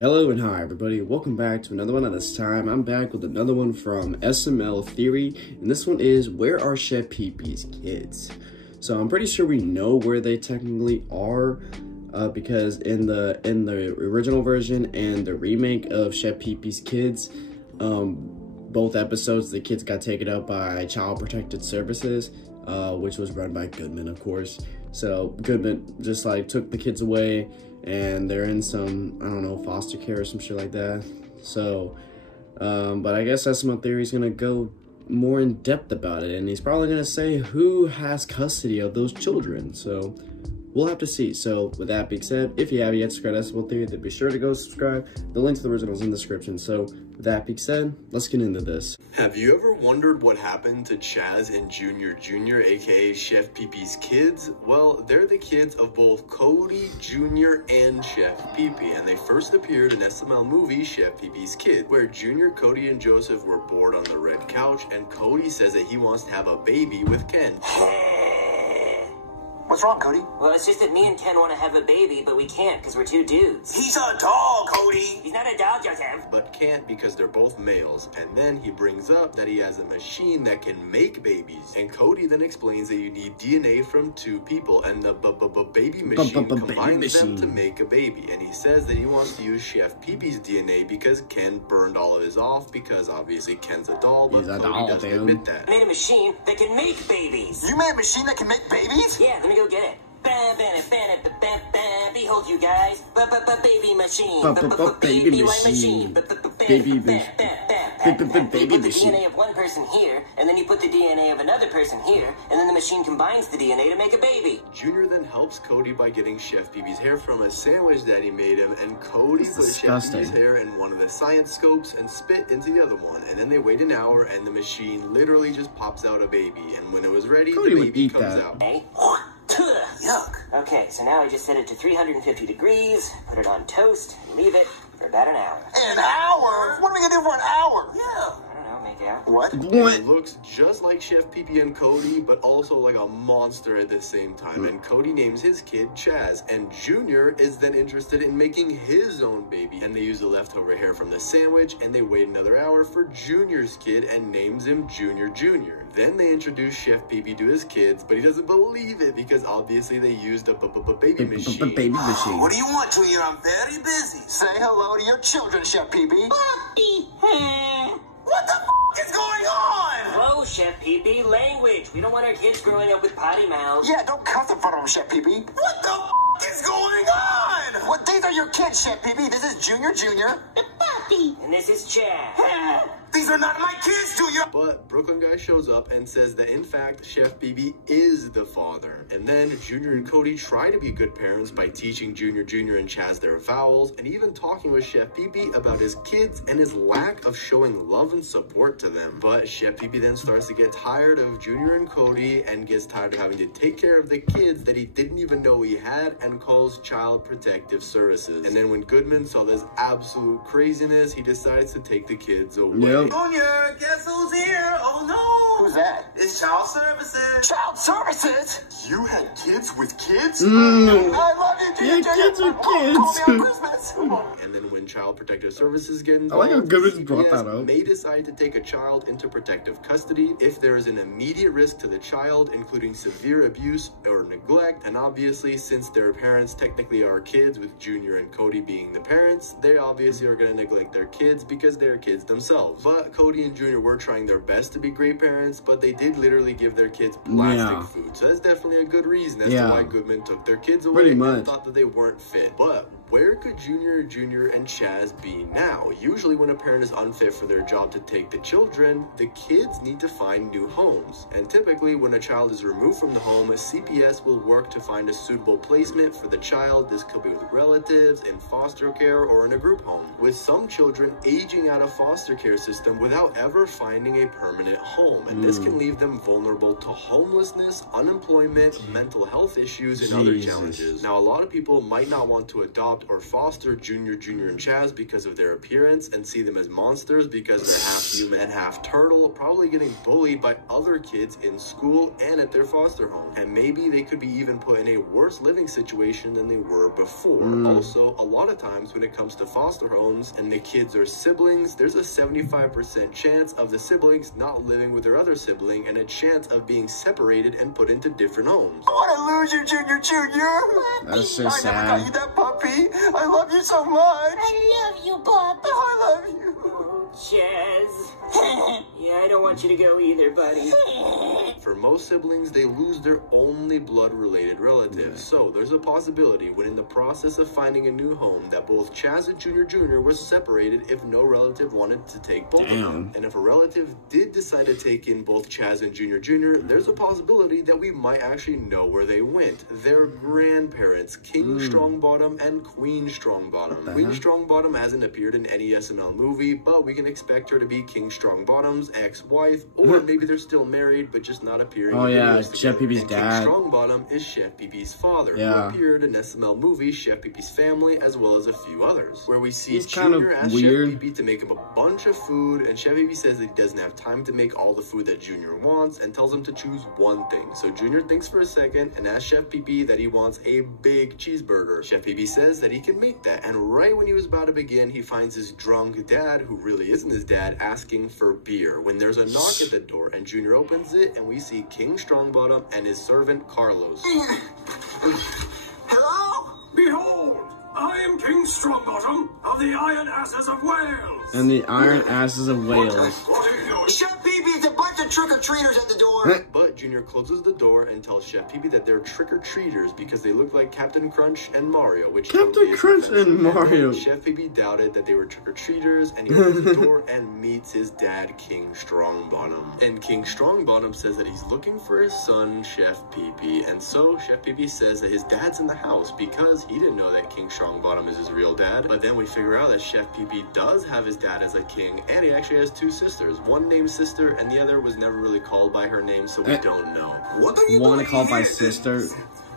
Hello and hi everybody, welcome back to another one. At this time, I'm back with another one from SML Theory, and this one is, where are Chef Pee-Pee's kids? So I'm pretty sure we know where they technically are, because in the original version and the remake of Chef Pee-Pee's kids, both episodes, the kids got taken out by Child Protective Services, which was run by Goodman, of course. So Goodman just like took the kids away, and they're in some, I don't know, foster care or some shit like that. So, but I guess SML Theory is gonna go more in depth about it, and he's probably gonna say who has custody of those children. So we'll have to see. So with that being said, if you haven't yet subscribed to SML Theory, then be sure to go subscribe. The link to the original is in the description. So with that being said, let's get into this. Have you ever wondered what happened to Chaz and Junior Jr., aka Chef Pee-Pee's kids? Well, they're the kids of both Cody Jr. and Chef Pee-Pee, and they first appeared in SML movie Chef Pee-Pee's Kid, where Junior, Cody, and Joseph were bored on the red couch, and Cody says that he wants to have a baby with Ken. What's wrong, Cody? Well, it's just that me and Ken want to have a baby, but we can't because we're two dudes. He's a dog, Cody! He's not a dog, Joseph. But can't because they're both males, and then he brings up that he has a machine that can make babies. And Cody then explains that you need DNA from two people, and the baby machine combines them to make a baby. And he says that he wants to use Chef Pee-Pee's DNA because Ken burned all of his off, because obviously Ken's a doll, but Cody doesn't admit that. I made a machine that can make babies. You made a machine that can make babies? Yeah, let me go get it. Behold, you guys, baby machine, baby machine, Baby machine. You put the DNA of one person here, and then you put the DNA of another person here, and then the machine combines the DNA to make a baby. Junior then helps Cody by getting Chef Pee-Pee's hair from a sandwich that he made him, and Cody put Chef Pee-Pee's hair in one of the science scopes and spit into the other one, and then they wait an hour, and the machine literally just pops out a baby, and when it was ready, Cody the would baby eat comes that. out. Hey. Yuck. Okay, so now I just set it to 350 degrees, put it on toast, and leave it for about an hour. An hour? What are we gonna do for an hour? Yeah. I don't know, make out. What? It looks just like Chef Pee-Pee and Cody, but also like a monster at the same time. And Cody names his kid Chaz, and Junior is then interested in making his own baby. And they use the leftover hair from the sandwich, and they wait another hour for Junior's kid and names him Junior Jr. Then they introduce Chef Pee-Pee to his kids, but he doesn't believe it because obviously they used a baby machine. Baby machine. What do you want, Junior? I'm very busy. Say hello to your children, Chef Pee-Pee. What the f*** is going on? Whoa, Chef Pee-Pee, language. We don't want our kids growing up with potty mouths. Yeah, don't cuss in front of them, Chef Pee-Pee. What the f*** is going on? Well, these are your kids, Chef Pee-Pee. This is Junior Jr. And this is Chad. These are not my kids, Junior. But Brooklyn guy shows up and says that in fact Chef Pee-Pee is the father. And then Junior and Cody try to be good parents by teaching Junior Jr. and Chaz their vowels, and even talking with Chef Pee-Pee about his kids and his lack of showing love and support to them. But Chef Pee-Pee then starts to get tired of Junior and Cody and gets tired of having to take care of the kids that he didn't even know he had, and calls Child Protective Services. And then when Goodman saw this absolute craziness, he decides to take the kids away. Yep. Junior, guess who's here? Oh no! Who's that? It's Child Services. Child Services? You had kids with kids? I love you, Junior. Yeah, kids with Call me kids. on Christmas. And then when Child Protective Services get involved, I like how Goodman brought that up. may decide to take a child into protective custody if there is an immediate risk to the child, including severe abuse or neglect. And obviously, since their parents technically are kids, with Junior and Cody being the parents, they obviously are going to neglect their kids because they're kids themselves. But Cody and Junior were trying their best to be great parents, but they did literally give their kids plastic food. So that's definitely a good reason as to why Goodman took their kids away and thought that they weren't fit. But where could Junior and Chaz be now? Usually when a parent is unfit for their job to take the children, the kids need to find new homes. And typically when a child is removed from the home, CPS will work to find a suitable placement for the child. This could be with relatives, in foster care, or in a group home. With some children aging out of foster care system without ever finding a permanent home. And this can leave them vulnerable to homelessness, unemployment, mental health issues, and other challenges. Now, a lot of people might not want to adopt adopt or foster Junior, Junior, and Chaz because of their appearance and see them as monsters because they're half human and half turtle, probably getting bullied by other kids in school and at their foster home. And maybe they could be even put in a worse living situation than they were before. Also, a lot of times when it comes to foster homes and the kids are siblings, there's a 75% chance of the siblings not living with their other sibling and a chance of being separated and put into different homes. I want to lose you, Junior, Junior. That's so sad. I never got you that puppy. I love you so much. I love you, Puppy. I love you. Chaz. Yeah, I don't want you to go either, buddy. For most siblings, they lose their only blood-related relatives. So there's a possibility when in the process of finding a new home that both Chaz and Junior Jr. were separated if no relative wanted to take both of them. And if a relative did decide to take in both Chaz and Junior Jr., there's a possibility that we might actually know where they went. Their grandparents, King Strongbottom and Queen Strongbottom. Queen Strongbottom hasn't appeared in any SML movie, but we can expect her to be King Strongbottom's ex-wife, or maybe they're still married but just not appearing. Oh yeah, Chef Pee-Pee's dad. King Strongbottom is Chef Pee-Pee's father, who appeared in SML movie Chef Pee-Pee's Family, as well as a few others, where we see Junior ask Chef Pee-Pee to make him a bunch of food, and Chef Pee-Pee says that he doesn't have time to make all the food that Junior wants, and tells him to choose one thing. So Junior thinks for a second and asks Chef Pee-Pee that he wants a big cheeseburger. Chef Pee-Pee says that he can make that, and right when he was about to begin, he finds his drunk dad, who really isn't his dad, asking for beer, when there's a knock at the door, and Junior opens it, and we see King Strongbottom and his servant Carlos. Hello? Behold, I am King Strongbottom of the Iron Asses of Wales. And the Iron Asses of Wales. What are you doing? Chef Pee-Pee, it's a bunch of trick-or-treaters at the door. But Junior closes the door and tells Chef Pee-Pee that they're trick-or-treaters because they look like Captain Crunch and Mario, which Captain Crunch and Mario. Chef Pee-Pee doubted that they were trick-or-treaters, and he opens the door and meets his dad, King Strongbottom. And King Strongbottom says that he's looking for his son, Chef Pee-Pee, and so Chef Pee-Pee says that his dad's in the house because he didn't know that King Strongbottom is his real dad. But then we figure out that Chef Pee-Pee does have his dad as a king, and he actually has two sisters. One named Sister, and the other was never really called by her name, so we don't know. What are you Wanna doing call by here? sister?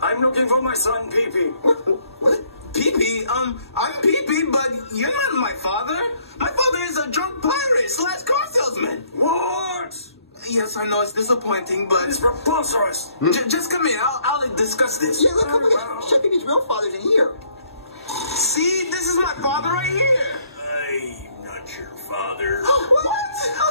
I'm looking for my son, Pee-Pee. What? Pee-Pee? I'm Pee-Pee, but you're not my father. My father is a drunk pirate / car salesman. What? Yes, I know it's disappointing, but It's preposterous. Just come in. I'll discuss this. Yeah, look, come here. Chef Pee-Pee's real father's in here. See, this is my father right here. I'm not your father. What?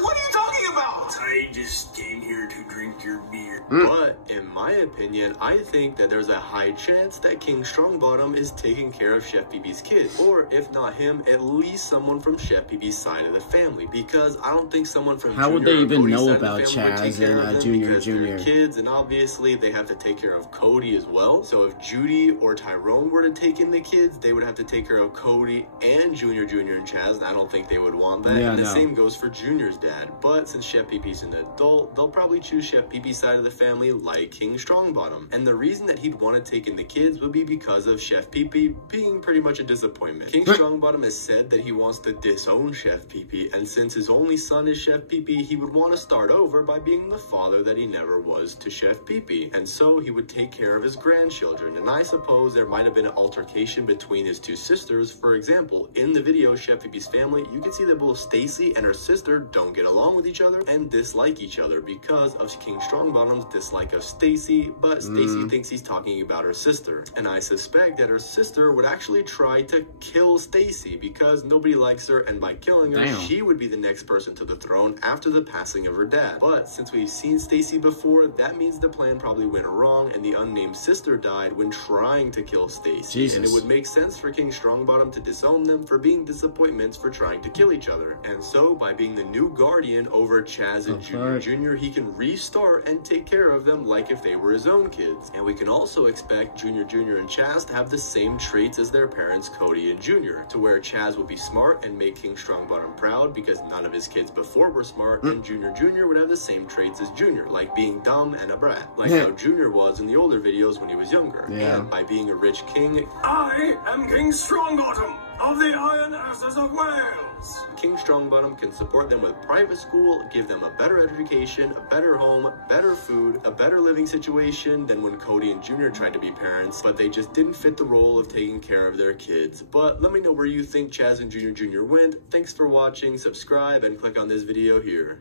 What are you talking about? I just came here to drink your beer. But in my opinion, I think that there's a high chance that King Strongbottom is taking care of Chef Pee-Pee's kids, or if not him, at least someone from Chef Pee-Pee's side of the family, because I don't think someone from How would Junior they or even Cody's know side of the about family would take Chaz care of and them Junior because they're Junior? kids, and obviously they have to take care of Cody as well. So if Judy or Tyrone were to take in the kids, they would have to take care of Cody and Junior, Junior, and Chaz, and I don't think they would want that. Yeah, and the no. same goes for Junior's dad. But since Chef Pee-Pee's an adult, they'll probably choose Chef Pee-Pee's side of the family, like King Strongbottom. And the reason that he'd want to take in the kids would be because of Chef Pee-Pee being pretty much a disappointment. King Strongbottom has said that he wants to disown Chef Pee-Pee, and since his only son is Chef Pee-Pee, he would want to start over by being the father that he never was to Chef Pee-Pee. And so he would take care of his grandchildren. And I suppose there might have been an altercation between his two sisters. For example, in the video Chef Pee-Pee's Family, you can see that both Stacy and her sister don't get along with each other and dislike each other because of King Strongbottom's dislike of Stacy, but Stacy thinks he's talking about her sister. And I suspect that her sister would actually try to kill Stacy because nobody likes her, and by killing her, she would be the next person to the throne after the passing of her dad. But since we've seen Stacy before, that means the plan probably went wrong and the unnamed sister died when trying to kill Stacy. And it would make sense for King Strongbottom to disown them for being disappointments for trying to kill each other. And so by being the new guardian over Chaz and Junior Jr., he can restart and take care of them like if they were his own kids. And we can also expect Junior Jr. and Chaz to have the same traits as their parents Cody and Junior, to where Chaz will be smart and make King Strongbottom proud because none of his kids before were smart, and Junior Jr. would have the same traits as Junior, like being dumb and a brat, like how Junior was in the older videos when he was younger. And by being a rich king, I am King Strongbottom of the Iron Asses of Wales. King Strongbottom can support them with private school, give them a better education, a better home, better food, a better living situation than when Cody and Junior tried to be parents, but they just didn't fit the role of taking care of their kids. But let me know where you think Chaz and Junior Jr. went. Thanks for watching, subscribe, and click on this video here.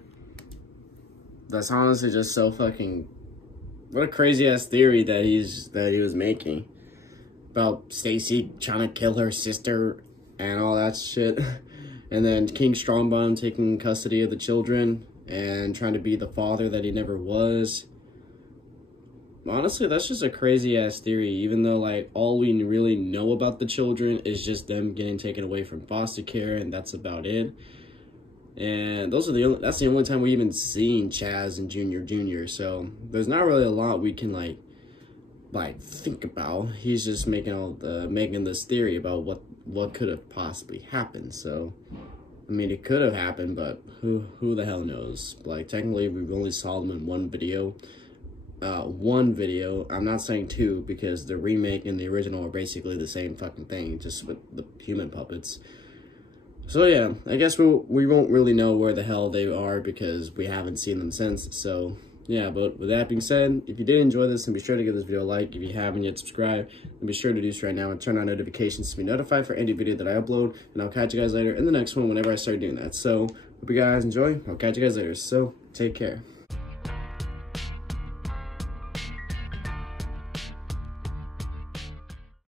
That's honestly just so fucking... What a crazy ass theory that he was making about Stacy trying to kill her sister and all that shit. And then King Strongbottom taking custody of the children and trying to be the father that he never was. Honestly, that's just a crazy ass theory, even though like all we really know about the children is just them getting taken away from foster care, and that's about it. And that's the only time we even seen Chaz and Junior. So there's not really a lot we can like think about. He's just making this theory about what could have possibly happened. So I mean, it could have happened, but who the hell knows? Like, technically we've only saw them in one video. I'm not saying two, because the remake and the original are basically the same fucking thing, just with the human puppets. So yeah, I guess we won't really know where the hell they are because we haven't seen them since. So yeah, but with that being said, if you did enjoy this, then be sure to give this video a like. If you haven't yet subscribed, then be sure to do so right now and turn on notifications to be notified for any video that I upload. And I'll catch you guys later in the next one whenever I start doing that. So hope you guys enjoy. I'll catch you guys later. So take care.